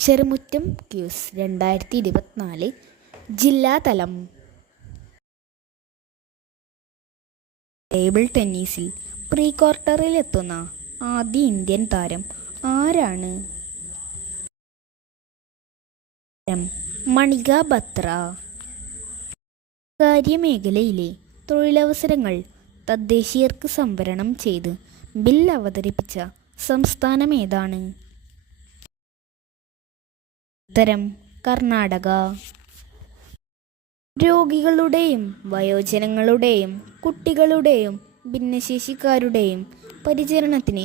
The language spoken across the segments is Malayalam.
അക്ഷരമുറ്റം ക്യൂസ് 2024 ജില്ലാതലം. ടേബിൾ ടെന്നീസിൽ പ്രീ ക്വാർട്ടറിലെത്തുന്ന ആദ്യ ഇന്ത്യൻ താരം ആരാണ്? മണിക ബത്ര. കാര്യമേഖലയിലെ തൊഴിലവസരങ്ങൾ തദ്ദേശീയർക്ക് സംവരണം ചെയ്ത് ബിൽ അവതരിപ്പിച്ച സംസ്ഥാനം ഏതാണ്? ഉത്തരം കർണാടക. രോഗികളുടെയും വയോജനങ്ങളുടെയും കുട്ടികളുടെയും ഭിന്നശേഷിക്കാരുടെയും പരിചരണത്തിന്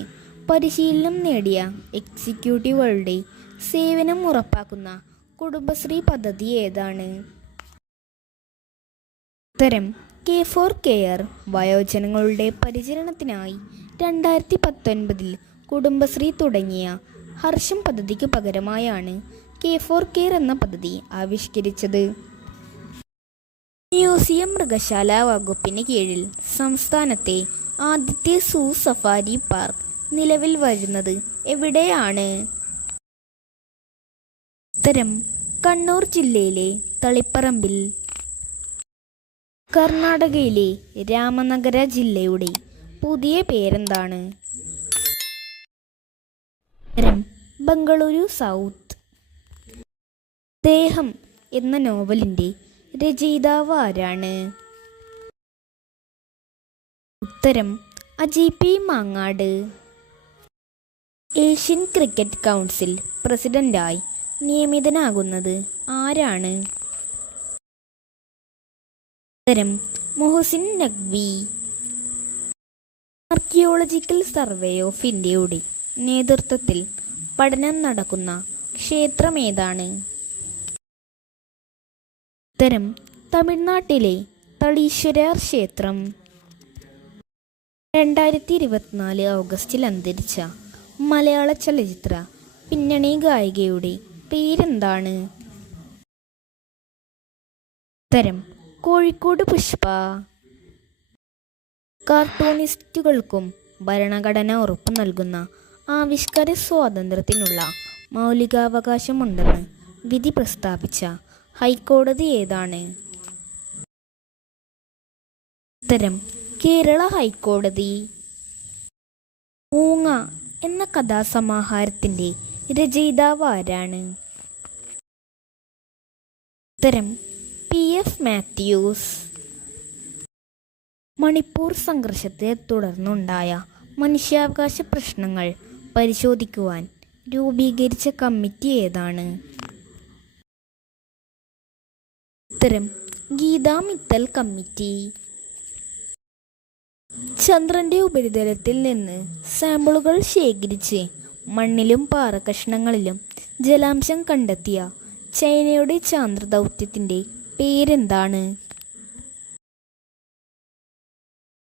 പരിശീലനം നേടിയ എക്സിക്യൂട്ടീവുകളുടെ സേവനം ഉറപ്പാക്കുന്ന കുടുംബശ്രീ പദ്ധതി ഏതാണ്? ഉത്തരം K4Care. വയോജനങ്ങളുടെ പരിചരണത്തിനായി 2019 കുടുംബശ്രീ തുടങ്ങിയ ഹർഷം പദ്ധതിക്ക് പകരമായാണ് K4Care എന്ന പദ്ധതി ആവിഷ്കരിച്ചത്. മ്യൂസിയം മൃഗശാല വകുപ്പിന് കീഴിൽ സംസ്ഥാനത്തെ ആദ്യത്തെ സൂ സഫാരി പാർക്ക് നിലവിൽ വരുന്നത് എവിടെയാണ്? ഉത്തരം കണ്ണൂർ ജില്ലയിലെ തളിപ്പറമ്പിൽ. കർണാടകയിലെ രാമനഗര ജില്ലയുടെ പുതിയ പേരെന്താണ്? ഉത്തരം ബംഗളൂരു സൗത്ത്. ദേഹം എന്ന നോവലിൻ്റെ രചയിതാവ് ആരാണ്? ഉത്തരം Ajay P Mangad. Asian cricket council പ്രസിഡന്റായി നിയമിതനാകുന്നത് ആരാണ്? ഉത്തരം Muhsin Naqvi. Archaeological survey of ഇന്ത്യയുടെ നേതൃത്വത്തിൽ പഠനം നടക്കുന്ന ക്ഷേത്രം ഏതാണ്? ഉത്തരം തമിഴ്നാട്ടിലെ തളീശ്വരർ ക്ഷേത്രം. 2024 ഓഗസ്റ്റിൽ അന്തരിച്ച മലയാള ചലച്ചിത്ര പിന്നണി ഗായികയുടെ പേരെന്താണ്? ഉത്തരം കോഴിക്കോട് പുഷ്പ. കാർട്ടൂണിസ്റ്റുകൾക്കും ഭരണഘടന ഉറപ്പു നൽകുന്ന ആവിഷ്കാര സ്വാതന്ത്ര്യത്തിനുള്ള മൗലികാവകാശമുണ്ടെന്ന് വിധി പ്രസ്താവിച്ച ഹൈക്കോടതി ഏതാണ്? ഉത്തരം കേരള ഹൈക്കോടതി. മൂങ്ങ എന്ന കഥാസമാഹാരത്തിൻ്റെ രചയിതാവ് ആരാണ്? ഉത്തരം PF മാത്യൂസ്. മണിപ്പൂർ സംഘർഷത്തെ തുടർന്നുണ്ടായ മനുഷ്യാവകാശ പ്രശ്നങ്ങൾ പരിശോധിക്കുവാൻ രൂപീകരിച്ച കമ്മിറ്റി ഏതാണ്? ഉത്തരം ഗീതാ മിത്തൽ കമ്മിറ്റി. ചന്ദ്രന്റെ ഉപരിതലത്തിൽ നിന്ന് സാമ്പിളുകൾ ശേഖരിച്ച് മണ്ണിലും പാറക്കഷ്ണങ്ങളിലും ജലാംശം കണ്ടെത്തിയ ചൈനയുടെ ചാന്ദ്ര ദൗത്യത്തിൻ്റെ പേരെന്താണ്?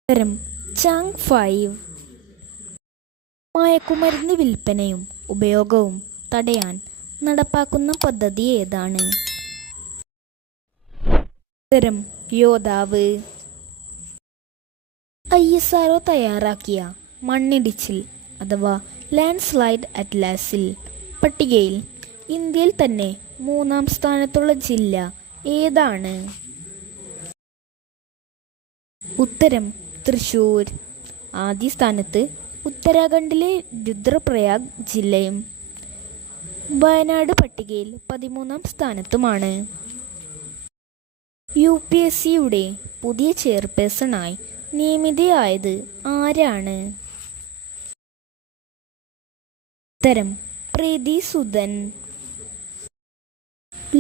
ഉത്തരം ചാങ് 5. മയക്കുമരുന്ന് വിൽപ്പനയും ഉപയോഗവും തടയാൻ നടപ്പാക്കുന്ന പദ്ധതി ഏതാണ്? ഉത്തരം യോദ്ധാവ്. ISRO തയ്യാറാക്കിയ മണ്ണിടിച്ചിൽ അഥവാ ലാൻഡ് സ്ലൈഡ് അറ്റ്ലാസിൽ പട്ടികയിൽ ഇന്ത്യയിൽ തന്നെ 3-ാം സ്ഥാനത്തുള്ള ജില്ല ഏതാണ്? ഉത്തരം തൃശ്ശൂർ. ആദ്യ സ്ഥാനത്ത് ഉത്തരാഖണ്ഡിലെ രുദ്രപ്രയാഗ് ജില്ലയും വയനാട് പട്ടികയിൽ 13-ാം സ്ഥാനത്തുമാണ്. UPSCയുടെ പുതിയ ചെയർപേഴ്സണായി നിയമിതയായത് ആരാണ്? ഉത്തരം പ്രീതി സുദൻ.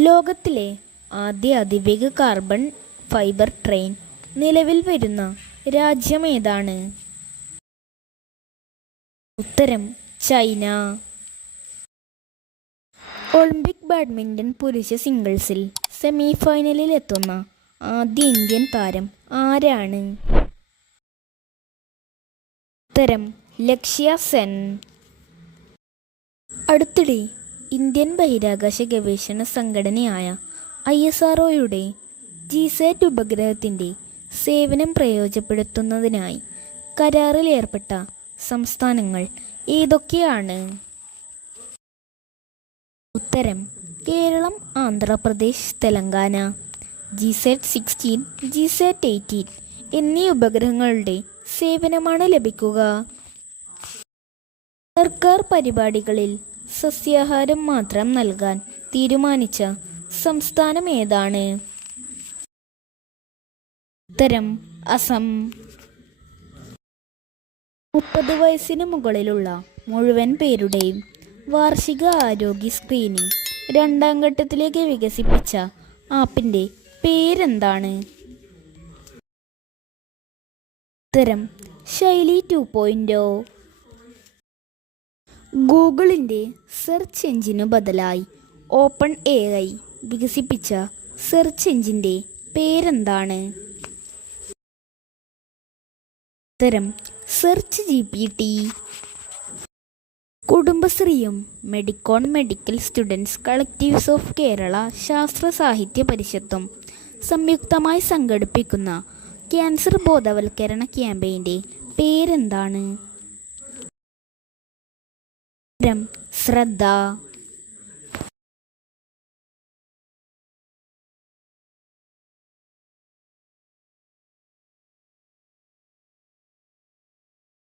ലോകത്തിലെ ആദ്യ അതിവേഗ കാർബൺ ഫൈബർ ട്രെയിൻ നിലവിൽ വരുന്ന രാജ്യം ഏതാണ്? ഉത്തരം ചൈന. ഒളിമ്പിക് ബാഡ്മിൻ്റൺ പുരുഷ സിംഗിൾസിൽ സെമി ഫൈനലിൽ എത്തുന്ന ആദ്യ ഇന്ത്യൻ താരം ആരാണ്? ഉത്തരം ലക്ഷ്യ സെൻ. അടുത്തിടെ ഇന്ത്യൻ ബഹിരാകാശ ഗവേഷണ സംഘടനയായ ISROയുടെ GSAT ഉപഗ്രഹത്തിൻ്റെ സേവനം പ്രയോജനപ്പെടുത്തുന്നതിനായി കരാറിൽ ഏർപ്പെട്ട സംസ്ഥാനങ്ങൾ ഏതൊക്കെയാണ്? ഉത്തരം കേരളം, ആന്ധ്രാപ്രദേശ്, തെലങ്കാന. GSAT-16, GSAT-18 എന്നീ ഉപഗ്രഹങ്ങളുടെ സേവനമാണ് ലഭിക്കുക. സർക്കാർ പരിപാടികളിൽ സസ്യാഹാരം മാത്രം നൽകാൻ തീരുമാനിച്ച സംസ്ഥാനം ഏതാണ്? ഉത്തരം അസം. 30 വയസ്സിന് മുകളിലുള്ള മുഴുവൻ പേരുടെയും വാർഷിക ആരോഗ്യ സ്ക്രീനിംഗ് 2ാം ഘട്ടത്തിലേക്ക് വികസിപ്പിച്ച ആപ്പിൻ്റെ പേരെന്താണ്? ഉത്തരം ശൈലി 2.0. ഗൂഗിളിൻ്റെ സെർച്ച് എഞ്ചിനു ബദലായി OpenAI വികസിപ്പിച്ച സെർച്ച് എഞ്ചിൻ്റെ പേരെന്താണ്? ഉത്തരം സെർച്ച് GPT. കുടുംബശ്രീയും Medicon medical students collectives of Kerala Sasthra Sahithya പരിഷത്തും സംയുക്തമായി സംഘടിപ്പിക്കുന്ന ക്യാൻസർ ബോധവൽക്കരണ ക്യാമ്പയിൻ്റെ പേരെന്താണ്? ഉത്തരം ശ്രദ്ധ.